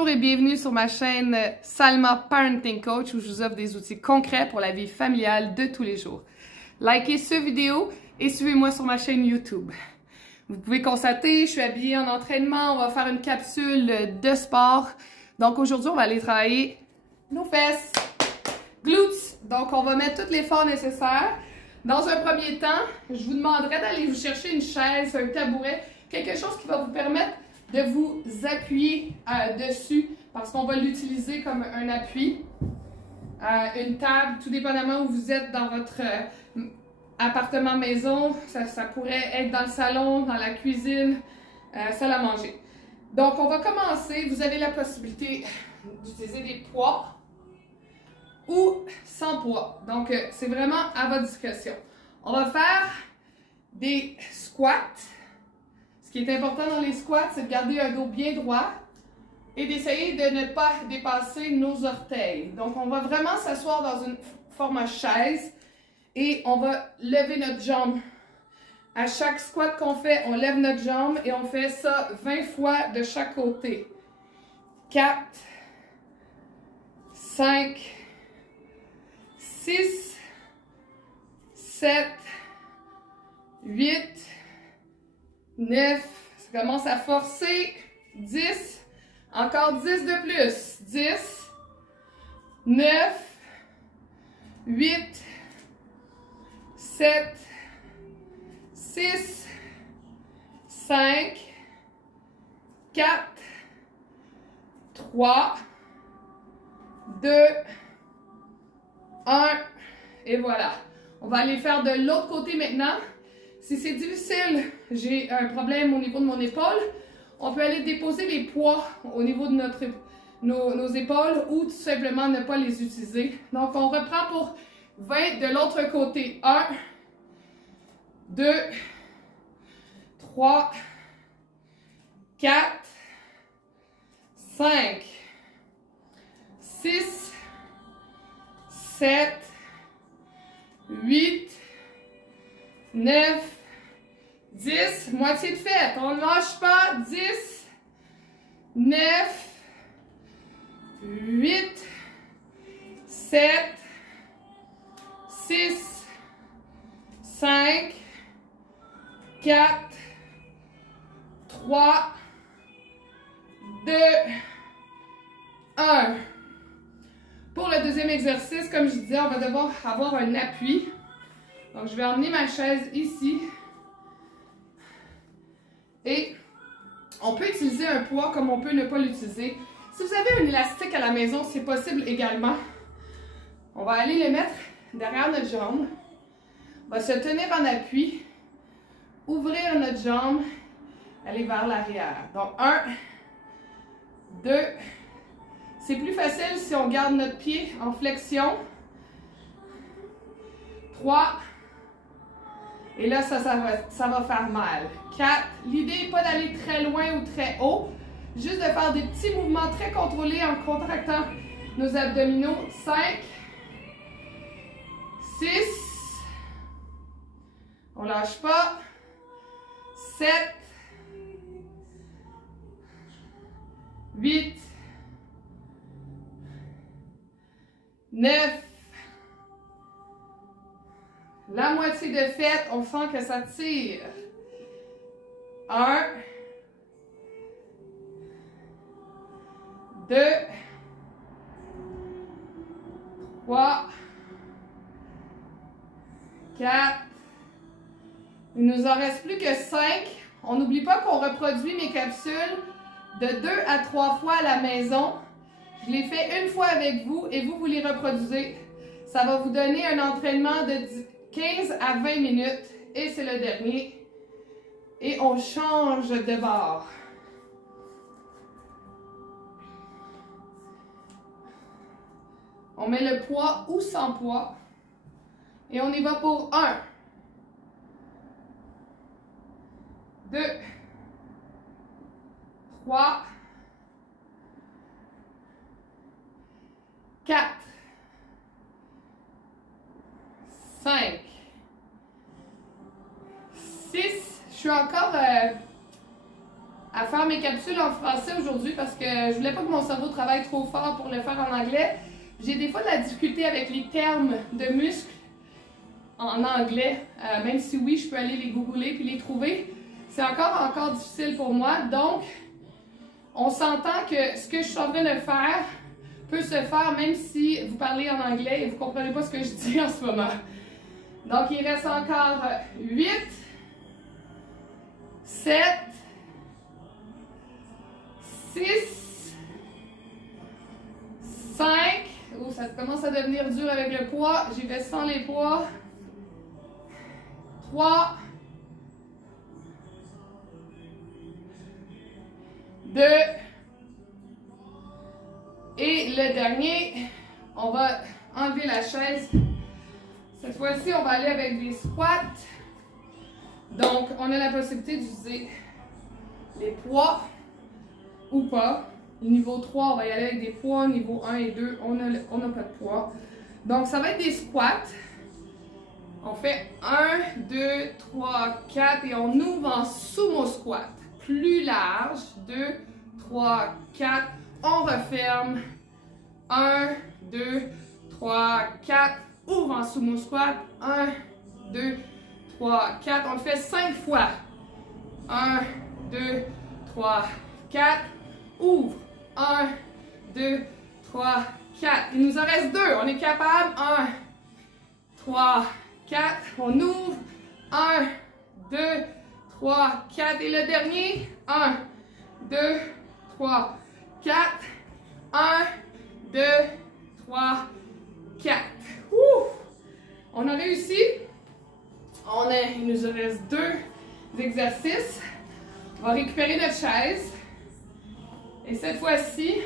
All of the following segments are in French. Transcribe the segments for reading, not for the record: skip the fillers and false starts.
Bonjour et bienvenue sur ma chaîne Salma Parenting Coach où je vous offre des outils concrets pour la vie familiale de tous les jours. Likez cette vidéo et suivez-moi sur ma chaîne YouTube. Vous pouvez constater, je suis habillée en entraînement, on va faire une capsule de sport. Donc aujourd'hui, on va aller travailler nos fesses, glutes. Donc on va mettre tout l'effort nécessaire. Dans un premier temps, je vous demanderai d'aller vous chercher une chaise, un tabouret, quelque chose qui va vous permettre de vous appuyer dessus parce qu'on va l'utiliser comme un appui. Une table, tout dépendamment où vous êtes dans votre appartement maison, ça pourrait être dans le salon, dans la cuisine, salle à manger. Donc on va commencer, vous avez la possibilité d'utiliser des poids ou sans poids. Donc c'est vraiment à votre discrétion. On va faire des squats. Ce qui est important dans les squats, c'est de garder un dos bien droit et d'essayer de ne pas dépasser nos orteils. Donc, on va vraiment s'asseoir dans une forme chaise et on va lever notre jambe. À chaque squat qu'on fait, on lève notre jambe et on fait ça 20 fois de chaque côté. 4, 5, 6, 7, 8, 9, ça commence à forcer, 10, encore 10 de plus, 10, 9, 8, 7, 6, 5, 4, 3, 2, 1, et voilà. On va aller faire de l'autre côté maintenant. Si c'est difficile, j'ai un problème au niveau de mon épaule, on peut aller déposer les poids au niveau de nos épaules ou tout simplement ne pas les utiliser. Donc, on reprend pour 20 de l'autre côté. 1, 2, 3, 4, 5, 6, 7, 8, 9, 10, moitié de fête, on ne lâche pas, 10, 9, 8, 7, 6, 5, 4, 3, 2, 1. Pour le deuxième exercice, comme je disais, on va devoir avoir un appui. Donc, je vais emmener ma chaise ici. Et on peut utiliser un poids comme on peut ne pas l'utiliser. Si vous avez un élastique à la maison, c'est possible également. On va aller le mettre derrière notre jambe. On va se tenir en appui. Ouvrir notre jambe. Aller vers l'arrière. Donc, 1, 2. C'est plus facile si on garde notre pied en flexion. 3. Et là, ça va faire mal. 4. L'idée n'est pas d'aller très loin ou très haut. Juste de faire des petits mouvements très contrôlés en contractant nos abdominaux. 5. 6. On ne lâche pas. 7. 8. 9. La moitié de fête, on sent que ça tire. 1, 2, 3, 4. Il nous en reste plus que 5. On n'oublie pas qu'on reproduit mes capsules de 2 à 3 fois à la maison. Je les fais une fois avec vous et vous les reproduisez. Ça va vous donner un entraînement de 15 à 20 minutes et c'est le dernier. Et on change de bord. On met le poids ou sans poids. Et on y va pour 1, 2, 3, 4, 5, 6, je suis encore à faire mes capsules en français aujourd'hui parce que je voulais pas que mon cerveau travaille trop fort pour le faire en anglais. J'ai des fois de la difficulté avec les termes de muscles en anglais, même si oui, je peux aller les googler puis les trouver. C'est encore difficile pour moi. Donc, on s'entend que ce que je suis en train de faire peut se faire même si vous parlez en anglais et vous ne comprenez pas ce que je dis en ce moment. Donc, il reste encore 8, 7, 6, 5, oh, ça commence à devenir dur avec le poids, j'y vais sans les poids, 3, 2, et le dernier, on va enlever la chaise. Cette fois-ci, on va aller avec des squats. Donc, on a la possibilité d'utiliser les poids ou pas. Niveau 3, on va y aller avec des poids. Niveau 1 et 2, on n'a pas de poids. Donc, ça va être des squats. On fait 1, 2, 3, 4 et on ouvre en sumo squat. Plus large. 2, 3, 4. On referme. 1, 2, 3, 4. Ouvre en sumo squat. 1, 2, 3, 4. On le fait 5 fois. 1, 2, 3, 4. Ouvre. 1, 2, 3, 4. Il nous en reste 2. On est capable. 1, 3, 4. On ouvre. 1, 2, 3, 4. Et le dernier. 1, 2, 3, 4. 1, 2, 3, 4. Ouh! On a réussi. Il nous en reste 2 exercices. On va récupérer notre chaise. Et cette fois-ci,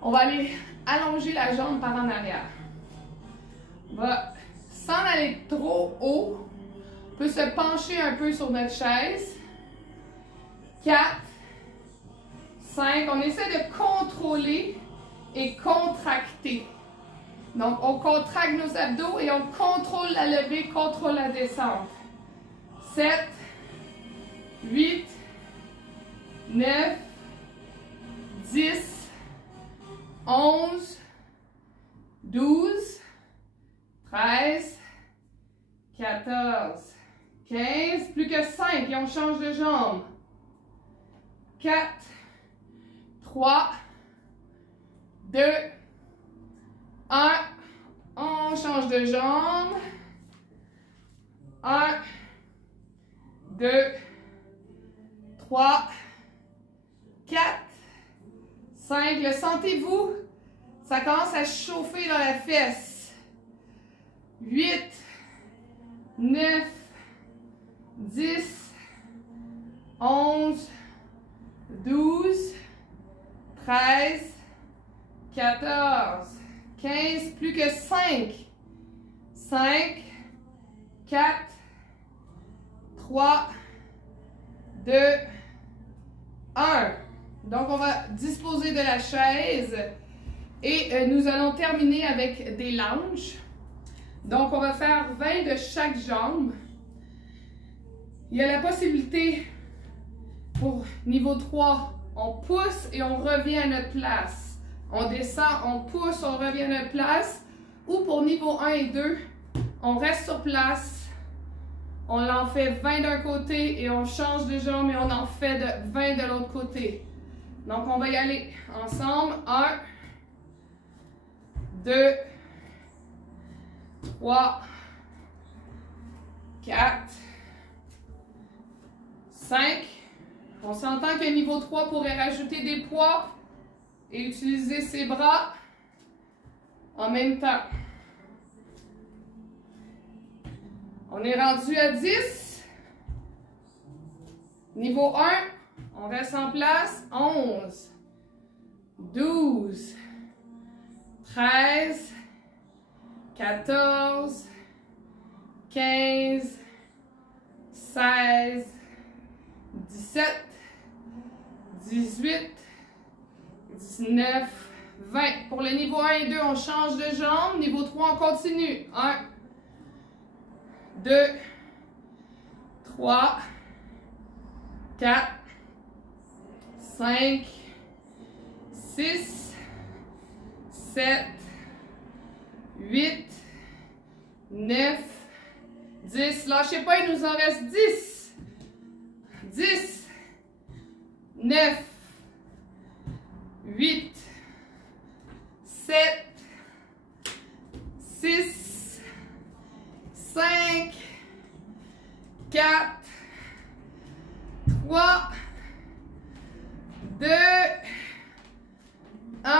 on va aller allonger la jambe par en arrière. On va, sans aller trop haut, on peut se pencher un peu sur notre chaise. 4, 5. On essaie de contrôler et contracter. Donc, on contracte nos abdos et on contrôle la levée, contrôle la descente. 7, 8, 9, 10, 11, 12, 13, 14, 15, plus que 5 et on change de jambe. 4, 3, 2, 1, on change de jambe. 1, 2, 3, 4, 5. Le sentez-vous? Ça commence à chauffer dans la fesse. 8, 9, 10, 11, 12, 13, 14, 15, plus que 5. 5, 4, 3, 2, 1. Donc, on va disposer de la chaise et nous allons terminer avec des lunges. Donc, on va faire 20 de chaque jambe. Il y a la possibilité pour niveau 3, on pousse et on revient à notre place. On descend, on pousse, on revient à notre place. Ou pour niveau 1 et 2, on reste sur place. On en fait 20 d'un côté et on change de jambe et on en fait de 20 de l'autre côté. Donc, on va y aller ensemble. 1, 2, 3, 4, 5. On s'entend que niveau 3 pourrait rajouter des poids et utiliser ses bras en même temps. On est rendu à 10. Niveau 1, on reste en place. 11, 12, 13, 14, 15, 16, 17, 18, 19, 20. Pour le niveau 1 et 2, on change de jambe. Niveau 3, on continue. 1, 2, 3, 4, 5, 6, 7, 8, 9, 10. Lâchez pas, il nous en reste 10. 10, 9, 8, 7, 6, 5, 4, 3, 2, 1.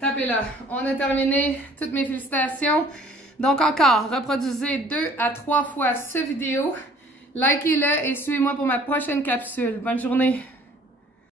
Tapez là. On a terminé. Toutes mes félicitations. Donc encore, reproduisez 2 à 3 fois ce vidéo. Likez-le et suivez-moi pour ma prochaine capsule. Bonne journée!